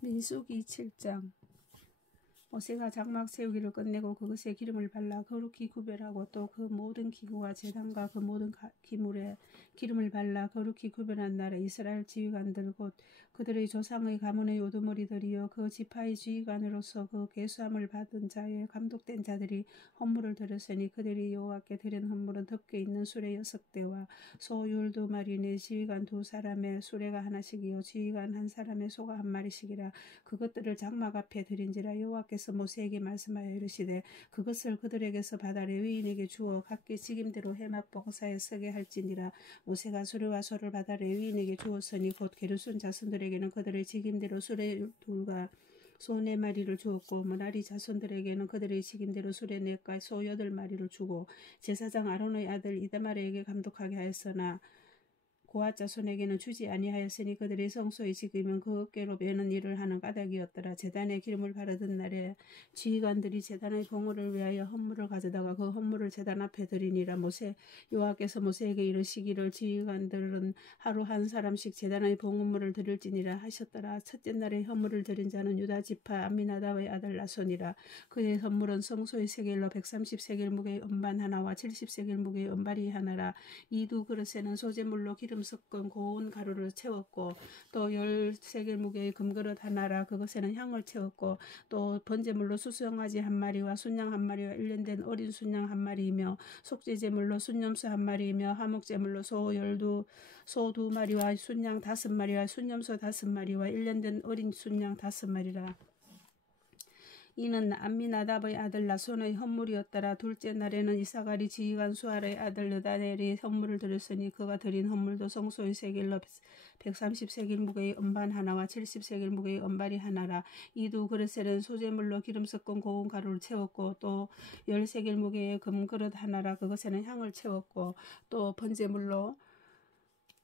민수기 7장. 모세가 장막 세우기를 끝내고 그것에 기름을 발라 거룩히 구별하고 또 그 모든 기구와 제단과 그 모든 기물에 기름을 발라 거룩히 구별한 날에 이스라엘 지휘관들 곧 그들의 조상의 가문의 우두머리들이요 그 지파의 지휘관으로서 그 계수함을 받은 자의 감독된 자들이 헌물을 드렸으니 그들이 여호와께 드린 헌물은 덮개 있는 수레 6대와 소 12마리 내 지휘관 2사람의 수레가 하나씩이요 지휘관 한 사람의 소가 한 마리씩이라. 그것들을 장막 앞에 드린지라. 여호와께서 모세에게 말씀하여 이르시되 그것을 그들에게서 받아 레위인에게 주어 각기 직임대로 회막 봉사에 서게 할지니라. 모세가 수레와 소를 받아 레위인에게 주었으니 곧 게르손 자손들에게는 그들의 직임대로 수레 2과 소 4마리를 주었고 므라리 자손들에게는 그들의 직임대로 수레 4과 소 8마리를 주고 제사장 아론의 아들 이다말에게 감독하게 하였으나 고앗 자손에게는 주지 아니하였으니 그들의 성소의 직임은 그 어깨로 매는 일을 하는 까닭이었더라. 제단에 기름을 바르던 날에 지휘관들이 제단의 봉헌을 위하여 헌물을 가져다가 그 헌물을 제단 앞에 드리니라. 여호와께서 모세에게 이르시기를 지휘관들은 하루 한 사람씩 제단의 봉헌물을 드릴지니라 하셨더라. 첫째 날에 헌물을 드린 자는 유다 지파 암미나답의 아들 나손이라. 그의 헌물은 성소의 세겔로 130세겔 무게의 은반 하나와 70세겔 무게의 은발이 하나라. 이 두 그릇에는 소재물로 기름 섞은 고운 가루를 채웠고 또 10세겔 무게의 금그릇 하나라. 그것에는 향을 채웠고 또 번제물로 수송아지 1마리와 순양 1마리와 일년된 어린 순양 1마리이며 속죄제물로 순염소 1마리이며 화목제물로 소 2마리와 순양 5마리와 순염소 5마리와 일년된 어린 순양 5마리라. 이는 암미나답의 아들 나손의 헌물이었더라. 둘째 날에는 이사가리 지휘관 수알의 아들 느다넬이 헌물을 드렸으니 그가 드린 헌물도 성소의 세겔로 130세겔 무게의 은반 하나와 70세겔 무게의 은발이 하나라. 이 두 그릇에는 소재물로 기름 섞은 고운 가루를 채웠고 또 10세겔 무게의 금그릇 하나라. 그것에는 향을 채웠고 또 번제물로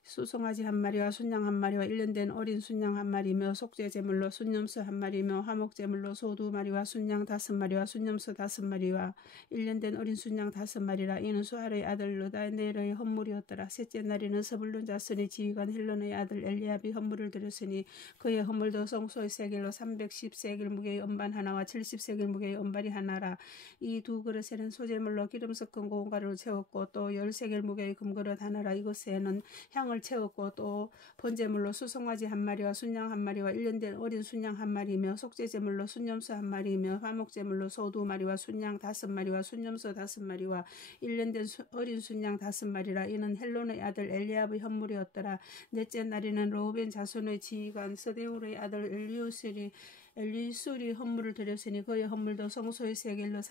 수송아지 1마리와 순양 1마리와 일년된 어린 순양 1마리며 속죄제물로 순염소 1마리며 화목제물로 소 2마리와 순양 5마리와 순염소 5마리와 일년된 어린 순양 5마리라. 이는 수알의 아들 느다넬의 헌물이었더라. 셋째 날에는 스불론 자손의 지휘관 헬론의 아들 엘리압이 헌물을 드렸으니 그의 헌물도 성소의 세겔로 310세겔 무게의 은반 하나와 70세겔 무게의 은발이 하나라. 이 두 그릇에는 소재물로 기름 섞은 고운 가루를 채웠고 또 10세겔 무게의 금그릇 하나라. 이것에는 향을 채웠고 또 번제물로 수송아지 1마리와 순양 1마리와 일년된 어린 순양 1마리며 속죄제물로 순염소 1마리며 화목제물로 소 2마리와 순양 5마리와 순염소 5마리와 일년된 어린 순양 5마리라. 이는 헬론의 아들 엘리압의 헌물이었더라. 넷째 날에는 르우벤 자손의 지휘관 스데울의 아들 엘리술이 헌물을 드렸으니 그의 헌물도 성소의 세겔로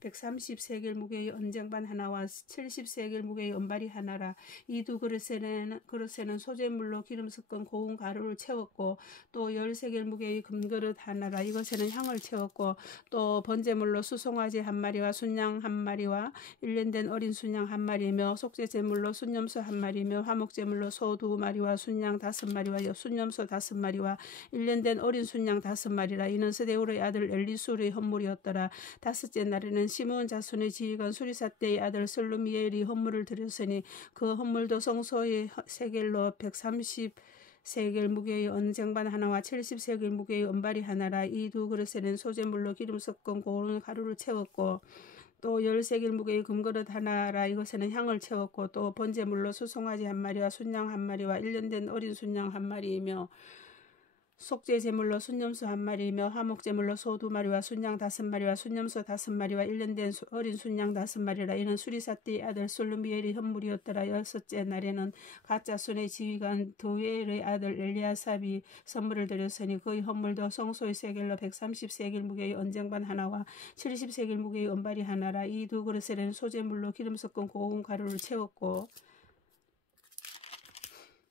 130세겔 무게의 언쟁반 하나와 70세겔 무게의 은발이 하나라. 이 두 그릇에는 소재물로 기름 섞은 고운 가루를 채웠고 또 10세겔 무게의 금그릇 하나라. 이것에는 향을 채웠고 또 번제물로 수송아지 1마리와 순양 1마리와 일년된 어린 순양 1마리며 속죄제물로 순염소 1마리며 화목제물로 소 2마리와 순양 5마리와 순염소 5마리와 일년된 어린 순양 5마리라. 이는 스데울의 아들 엘리술의 헌물이었더라. 다섯째 날에는 시므온 자손의 지휘관 수리사떼의 아들 슬루미엘이 헌물을 드렸으니 그 헌물도 성소의 세겔로 130세겔 무게의 언쟁반 하나와 70세겔 무게의 은발이 하나라. 이 두 그릇에는 소재물로 기름 섞은 고운 가루를 채웠고 또 10세겔 무게의 금그릇 하나라. 이것에는 향을 채웠고 또 번제물로 수송아지 1마리와 순양 1마리와 일년된 어린 순양 1마리이며 속죄제물로 순염소 1마리이며 화목제물로 소 2마리와 순양 5마리와 순염소 5마리와 일년된 어린 순양 5마리라. 이는 수리사띠의 아들 솔루미엘의 헌물이었더라. 여섯째 날에는 갓 자손의 지휘관 도웨엘의 아들 엘리아삽이 선물을 드렸으니 그의 헌물도 성소의 세겔로 130세겔 무게의 언쟁반 하나와 70세겔 무게의 은발이 하나라. 이 두 그릇에는 소재물로 기름 섞은 고운 가루를 채웠고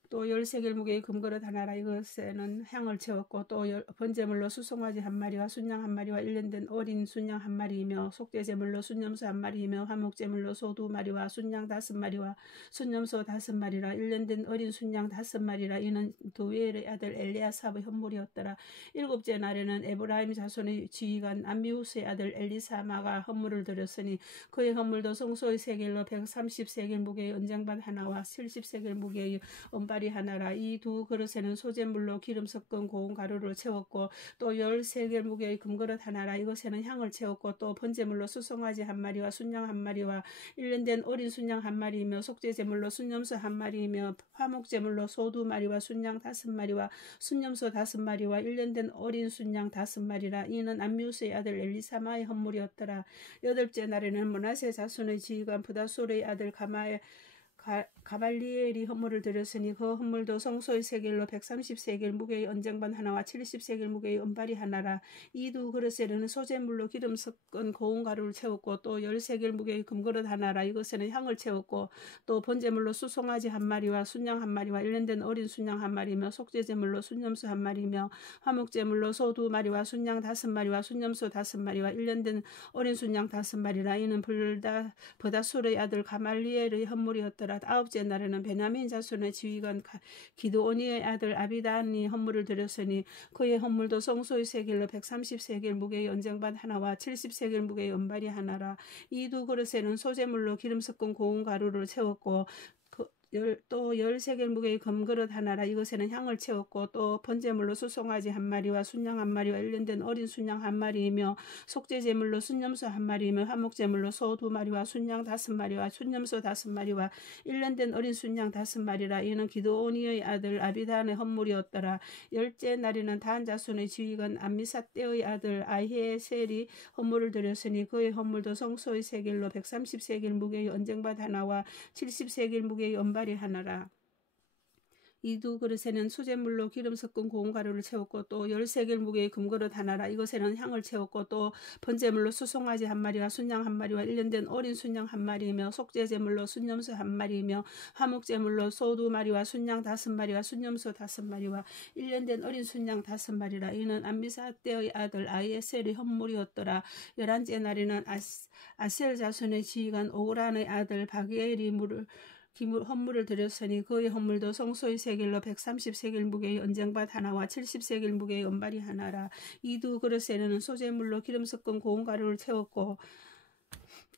또 10세겔 무게의 금그릇 하나라. 이것에는 향을 채웠고 또 번제물로 수송아지 1마리와 순양 1마리와 일년된 어린 순양 1마리이며 속죄제물로 순염소 1마리이며 화목제물로 소 2마리와 순양 5마리와 순염소 5마리라. 일년된 어린 순양 5마리라. 이는 도웨엘의 아들 엘리아삽의 헌물이었더라. 일곱째 날에는 에브라임 자손의 지휘관 암미우스의 아들 엘리사마가 헌물을 드렸으니 그의 헌물도 성소의 세겔로 130세겔 무게의 언쟁반 하나와 70세겔 무게의 은발 은발이 하나라. 이 두 그릇에는 소재물로 기름 섞은 고운 가루를 채웠고 또 13개 무게의 금그릇 하나라. 이것에는 향을 채웠고 또 번제물로 수송아지 한 마리와 순양 한 마리와 1년 된 어린 순양 한 마리이며 속죄제물로 순염소 한 마리이며 화목제물로 소 2마리와 순양 5마리와 순염소 5마리와 1년 된 어린 순양 5마리라. 이는 암미우스의 아들 엘리사마의 헌물이었더라. 여덟째 날에는 므낫세 자손의 지휘관 부다솔의 아들 가발리엘이 헌물을 드렸으니 그 헌물도 성소의 세겔로 130세겔 무게의 언쟁반 하나와 70세겔 무게의 은발이 하나라. 이 두 그릇에는 소재물로 기름 섞은 고운 가루를 채웠고 또 10세겔 무게의 금그릇 하나라. 이것에는 향을 채웠고 또 번제물로 수송아지 한 마리와 순양 한 마리와 1년 된 어린 순양 한 마리며 속죄제물로 순염소 한 마리며 화목제물로 소 2마리와 순양 5마리와 순염소 5마리와 1년 된 어린 순양 5마리라. 이는 브다술의 아들 가말리엘의 헌물이었더라. 아홉째 날에는 베냐민 자손의 지휘관 기드오니의 아들 아비단이 헌물을 드렸으니 그의 헌물도 성소의 세겔로 130세겔 무게의 언쟁반 하나와 70세겔 무게의 은발이 하나라. 이 두 그릇에는 소재물로 기름 섞은 고운 가루를 채웠고 또 13개 무게의 금그릇 하나라. 이것에는 향을 채웠고 또 번제물로 수송아지 한 마리와 순양 한 마리와 1년 된 어린 순양 한 마리이며 속죄제물로 순염소 한 마리이며 화목제물로 소 2마리와 순양 5마리와 순염소 5마리와 1년 된 어린 순양 5마리라. 이는 기드오니의 아들 아비단의 헌물이었더라. 열째 날에는 단 자손의 지휘관 암미사떼의 아들 아히에셀이 헌물을 드렸으니 그의 헌물도 성소의 세겔로 130세겔 무게의 언쟁밭 하나와 70세겔 무게의 은발이 하나라. 이 두 그릇에는 수제물로 기름 섞은 고운 가루를 채웠고 또 13개 무게의 금그릇 하나라. 이것에는 향을 채웠고 또 번제물로 수송아지 한 마리와 순양 한 마리와 1년 된 어린 순양 한 마리이며 속죄제물로 순염소 한 마리이며 화목제물로 소 2마리와 순양 5마리와 순염소 5마리와 1년 된 어린 순양 5마리라. 이는 암미사떼의 아들 아이에셀의 헌물이었더라. 11째 날에는 아셀 자손의 지휘관 오그란의 아들 바기엘이 헌물을 드렸으니 그의 헌물도 성소의 세겔로 130세겔 무게의 언쟁밭 하나와 70세겔 무게의 은발이 하나라. 이 두 그릇에는 소재물로 기름 섞은 고운 가루를 채웠고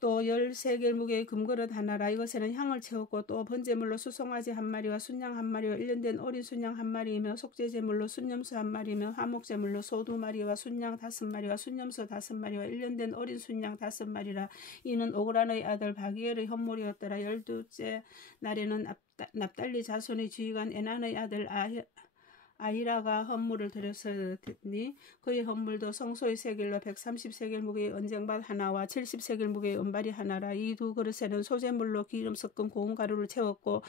또 13개 무게의 금그릇 하나라. 이것에는 향을 채웠고 또 번제물로 수송아지 한 마리와 순양 한 마리와 1년 된 어린 순양 한 마리이며 속죄제물로 순염소 한 마리이며 화목제물로 소 2마리와 순양 5마리와 순염소 5마리와 1년 된 어린 순양 5마리라. 이는 오그란의 아들 바기엘의 헌물이었더라. 12째 날에는 납달리 자손의 지휘관 에난의 아들 아히라가 헌물을 드렸으니 그의 헌물도 성소의 세겔로 130세겔 무게의 언쟁밭 하나와 70세겔 무게의 은발이 하나라. 이 두 그릇에는 소재물로 기름 섞은 고운 가루를 채웠고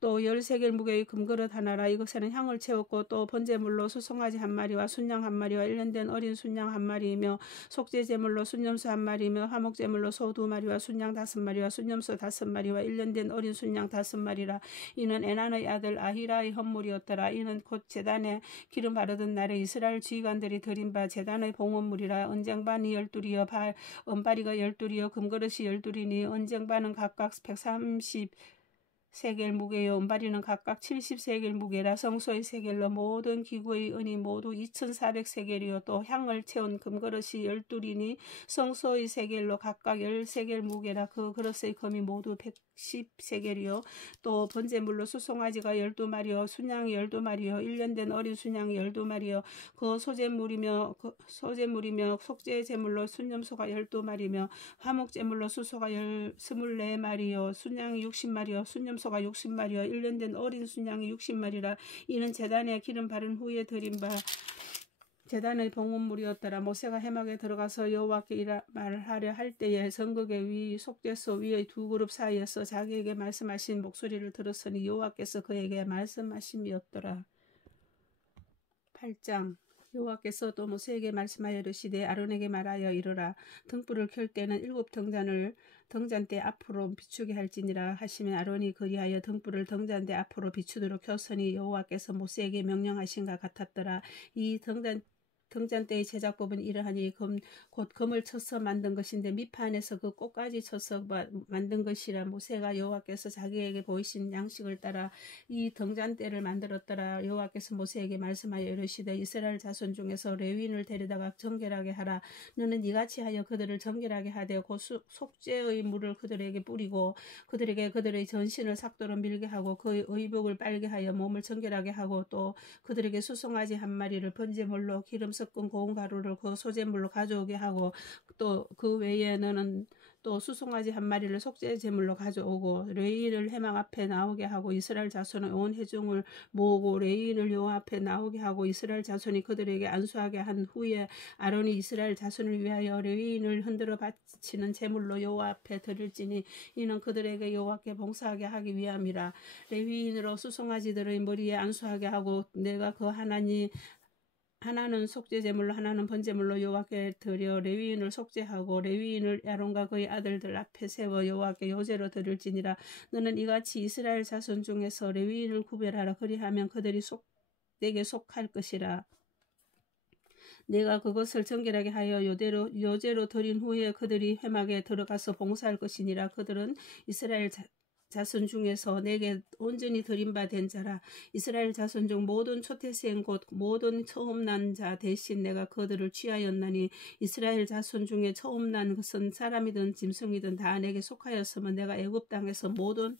또 13개 무게의 금그릇 하나라. 이것에는 향을 채웠고 또 번제물로 수송아지 한 마리와 순양 한 마리와 1년 된 어린 순양 한 마리이며 속죄제물로 순염소 한 마리이며 화목제물로 소 2마리와 순양 5마리와 순염소 5마리와 1년 된 어린 순양 5마리라. 이는 에난의 아들 아히라의 헌물이었더라. 이는 곧 제단에 기름 바르던 날에 이스라엘 지휘관들이 드린 바 제단의 봉헌물이라. 언쟁반이 12이여 은바리가 12이여 금그릇이 12이니 언쟁반은 각각 130세겔 무게요 은바리는 각각 70세겔 무게라. 성소의 세겔로 모든 기구의 은이 모두 2400세겔이요 또 향을 채운 금그릇이 12이니 성소의 세겔로 각각 10세겔 무게라. 그 그릇의 금이 모두 110세겔이요 또 번제물로 수송아지가 12마리요 순양이 12마리요 1년 된 어린 순양이 12마리요 그 소재물이며 속죄제물로 순염소가 12마리며 화목제물로 수소가 24마리요 순양이 60마리요 순염소가 60마리요 1년 된 어린 순양이 60마리라. 이는 제단에 기름 바른 후에 드린 바 제단의 봉헌물이었더라. 모세가 회막에 들어가서 여호와께 말하려 할 때에 성극의 위 속죄소 위의 두 그룹 사이에서 자기에게 말씀하신 목소리를 들었으니 여호와께서 그에게 말씀하심이었더라. 8장 여호와께서 또 모세에게 말씀하여 이르시되 아론에게 말하여 이르라. 등불을 켤 때는 7 등잔을 등잔대 앞으로 비추게 할지니라 하시면 아론이 그리하여 등불을 등잔대 앞으로 비추도록 켰으니 여호와께서 모세에게 명령하신가 같았더라. 이 등잔대의 제작법은 이러하니 곧 금을 쳐서 만든 것인데 밑판에서 그 꽃까지 쳐서 만든 것이라. 모세가 여호와께서 자기에게 보이신 양식을 따라 이 등잔대를 만들었더라. 여호와께서 모세에게 말씀하여 이르시되 이스라엘 자손 중에서 레위인을 데려다가 정결하게 하라. 너는 이같이 하여 그들을 정결하게 하되 곧 속죄의 물을 그들에게 뿌리고 그들에게 그들의 전신을 삭도로 밀게 하고 그의 의복을 빨게 하여 몸을 정결하게 하고 또 그들에게 수송아지 한 마리를 번제물로 기름 섞은 고운 가루를 그 소제물로 가져오게 하고 또 그 외에 너는 또 수송아지 한 마리를 속죄 제물로 가져오고 레위인을 회막 앞에 나오게 하고 이스라엘 자손은 온 회중을 모으고 레위인을 여호와 앞에 나오게 하고 이스라엘 자손이 그들에게 안수하게 한 후에 아론이 이스라엘 자손을 위하여 레위인을 흔들어 바치는 제물로 여호와 앞에 드릴지니 이는 그들에게 여호와께 봉사하게 하기 위함이라. 레위인으로 수송아지들의 머리에 안수하게 하고 내가 그 하나는 속죄 제물로 하나는 번제물로 여호와께 드려 레위인을 속죄하고 레위인을 아론과 그의 아들들 앞에 세워 여호와께 요제로 드릴지니라. 너는 이같이 이스라엘 자손 중에서 레위인을 구별하라. 그리하면 그들이 내게 속할 것이라. 내가 그것을 정결하게 하여 요제로 드린 후에 그들이 회막에 들어가서 봉사할 것이니라. 그들은 이스라엘 자손 중에서 내게 온전히 드림받은 자라. 이스라엘 자손 중 모든 초태생 곧 모든 처음 난 자 대신 내가 그들을 취하였나니 이스라엘 자손 중에 처음 난 것은 사람이든 짐승이든 다 내게 속하였으면 내가 애굽 땅에서 모든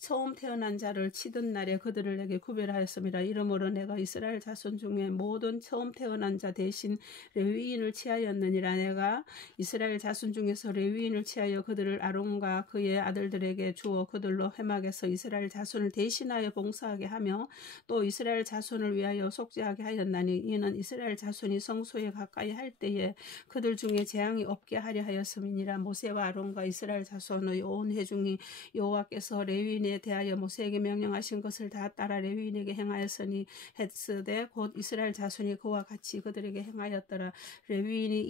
처음 태어난 자를 치던 날에 그들을 내게 구별하였습니다. 이러므로 내가 이스라엘 자손 중에 모든 처음 태어난 자 대신 레위인을 취하였느니라. 내가 이스라엘 자손 중에서 레위인을 취하여 그들을 아론과 그의 아들들에게 주어 그들로 회막에서 이스라엘 자손을 대신하여 봉사하게 하며 또 이스라엘 자손을 위하여 속죄하게 하였나니 이는 이스라엘 자손이 성소에 가까이 할 때에 그들 중에 재앙이 없게 하려 하였음이니라. 모세와 아론과 이스라엘 자손의 온 회중이 여호와께서 레위인에 대하여 모세에게 명령하신 것을 다 따라 레위인에게 행하였으니 헷스되 곧 이스라엘 자손이 그와 같이 그들에게 행하였더라. 레위인이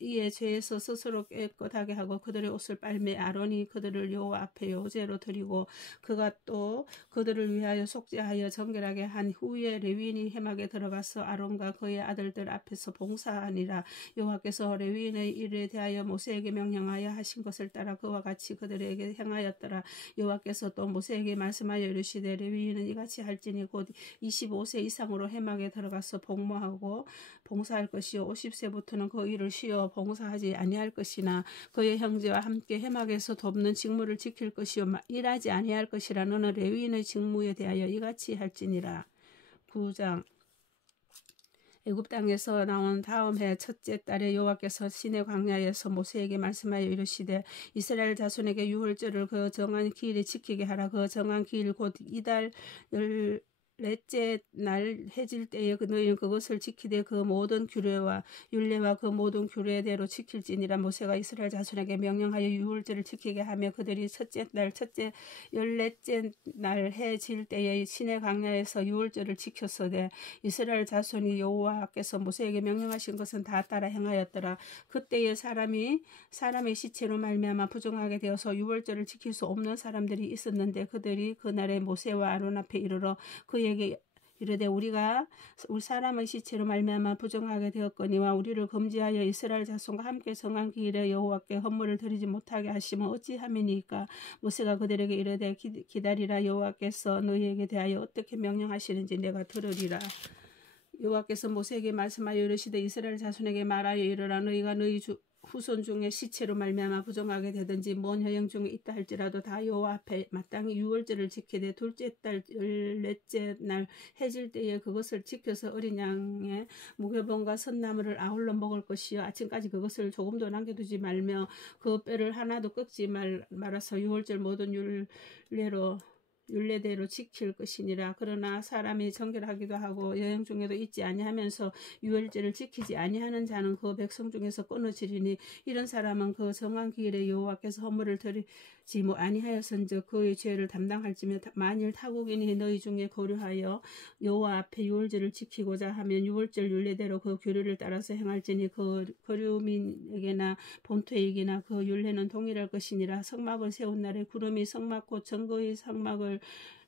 이에 죄에서 스스로 깨끗하게 하고 그들의 옷을 빨매 아론이 그들을 여호와 앞에 요제로 드리고 그가 또 그들을 위하여 속죄하여 정결하게 한 후에 레위인이 회막에 들어가서 아론과 그의 아들들 앞에서 봉사하니라. 여호와께서 레위인의 일에 대하여 모세에게 명령하여 하신 것을 따라 그와 같이 그들에게 행하였더라. 여호와께서 또 모세에게 말씀하여 이르시되 레위인은 이같이 할지니 곧 25세 이상으로 회막에 들어가서 복무하고 봉사할 것이요 50세부터는 그 일을 쉬어 봉사하지 아니할 것이나 그의 형제와 함께 회막에서 돕는 직무를 지킬 것이요 일하지 아니할 것이라. 너는 레위인의 직무에 대하여 이같이 할지니라. 9장. 애굽 땅에서 나온 다음 해 첫째 달에 여호와께서 시내 광야에서 모세에게 말씀하여 이르시되 이스라엘 자손에게 유월절을 그 정한 기일에 지키게 하라. 그 정한 기일 곧 이달 넷째 날 해질 때에 너희는 그것을 지키되 그 모든 규례와 율례와 그 모든 규례대로 지킬지니라. 모세가 이스라엘 자손에게 명령하여 유월절을 지키게 하며 그들이 첫째 날 첫째 14째 날 해질 때에 시내 광야에서 유월절을 지켰으되 이스라엘 자손이 여호와께서 모세에게 명령하신 것은 다 따라 행하였더라. 그때에 사람의 시체로 말미암아 부정하게 되어서 유월절을 지킬 수 없는 사람들이 있었는데 그들이 그날에 모세와 아론 앞에 이르러 그에게 이르되 우리 사람의 시체로 말미암아 부정하게 되었거니와 우리를 금지하여 이스라엘 자손과 함께 정한 기일에 여호와께 헌물을 드리지 못하게 하시면 어찌함이니까. 모세가 그들에게 이르되 기다리라. 여호와께서 너희에게 대하여 어떻게 명령하시는지 내가 들으리라. 여호와께서 모세에게 말씀하여 이르시되 이스라엘 자손에게 말하여 이르라. 너희가 너희 후손 중에 시체로 말미암아 부정하게 되든지 먼 여행 중에 있다 할지라도 다 여호와 앞에 마땅히 유월절을 지키되 둘째 달 14째 날 해질 때에 그것을 지켜서 어린 양의 무교병과 선나물을 아울러 먹을 것이요 아침까지 그것을 조금도 남겨두지 말며 그 뼈를 하나도 꺾지 말아서 유월절 모든 율례대로 지킬 것이니라. 그러나 사람이 정결하기도 하고 여행 중에도 잊지 아니하면서 유월절을 지키지 아니하는 자는 그 백성 중에서 끊어지리니 이런 사람은 그 정한 기일에 여호와께서 헌물을 드리지 아니하였은즉 그의 죄를 담당할지며 만일 타국인이 너희 중에 거류하여 여호와 앞에 유월절을 지키고자 하면 유월절 율례대로 그 규례를 따라서 행할지니 그 거류민에게나 본토에게나 그 율례는 동일할 것이니라. 성막을 세운 날에 구름이 성막 곧 증거의 성막을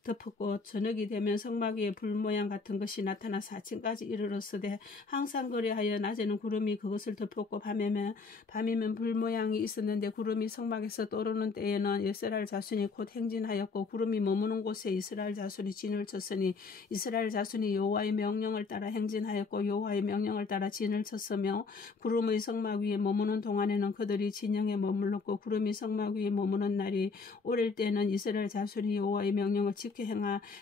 덮었고 저녁이 되면 성막 위에 불 모양 같은 것이 나타나 4층까지 이르렀으되 항상 그리하여 낮에는 구름이 그것을 덮었고 밤이면 불 모양이 있었는데 구름이 성막에서 떠오르는 때에는 이스라엘 자손이 곧 행진하였고 구름이 머무는 곳에 이스라엘 자손이 진을 쳤으니 이스라엘 자손이 여호와의 명령을 따라 행진하였고 여호와의 명령을 따라 진을 쳤으며 구름의 성막 위에 머무는 동안에는 그들이 진영에 머물렀고 구름이 성막 위에 머무는 날이 오를 때는 이스라엘 자손이 여호와의 명령을 지켜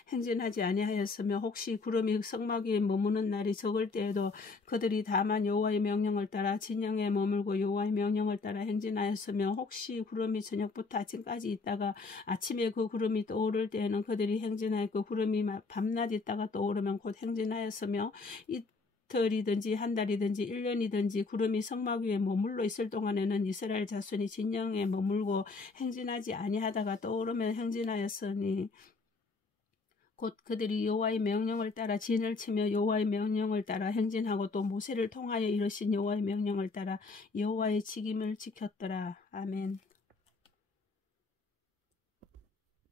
행진하지 아니하였으며 혹시 구름이 성막 위에 머무는 날이 적을 때에도 그들이 다만 여호와의 명령을 따라 진영에 머물고 여호와의 명령을 따라 행진하였으며 혹시 구름이 저녁부터 아침까지 있다가 아침에 그 구름이 떠오를 때에는 그들이 행진하였고 구름이 밤낮 있다가 떠오르면 곧 행진하였으며 이틀이든지 한 달이든지 1년이든지 구름이 성막 위에 머물러 있을 동안에는 이스라엘 자손이 진영에 머물고 행진하지 아니하다가 떠오르면 행진하였으니 곧 그들이 여호와의 명령을 따라 진을 치며 여호와의 명령을 따라 행진하고 또 모세를 통하여 이르신 여호와의 명령을 따라 여호와의 직임을 지켰더라. 아멘.